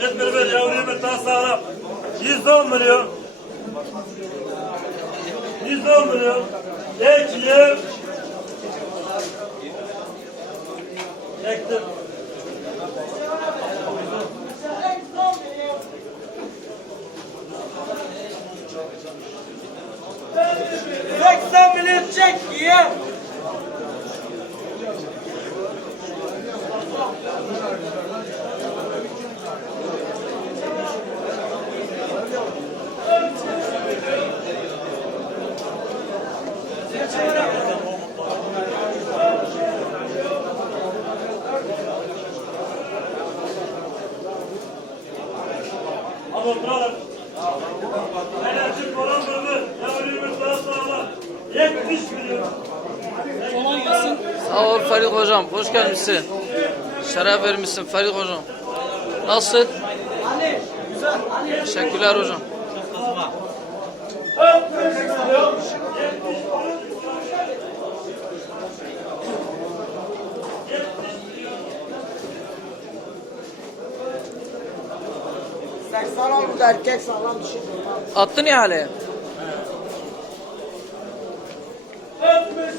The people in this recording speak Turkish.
Cetmeli ver yavru yemek daha sağlam. 110 milyon. 110 milyon. Ekiyim. Ektim. Seksen milyon çek ye. Abi oturalım. Enerji böyle. Yavru yemek daha sağlam. 70 milyon. Sağ ol Farid hocam. Hoş gelmişsin. Şeref vermişsin Farid hocam. Nasılsın? Teşekkürler hocam. 80 almış erkek sağlam dişi. Attın ya hale. Altmış.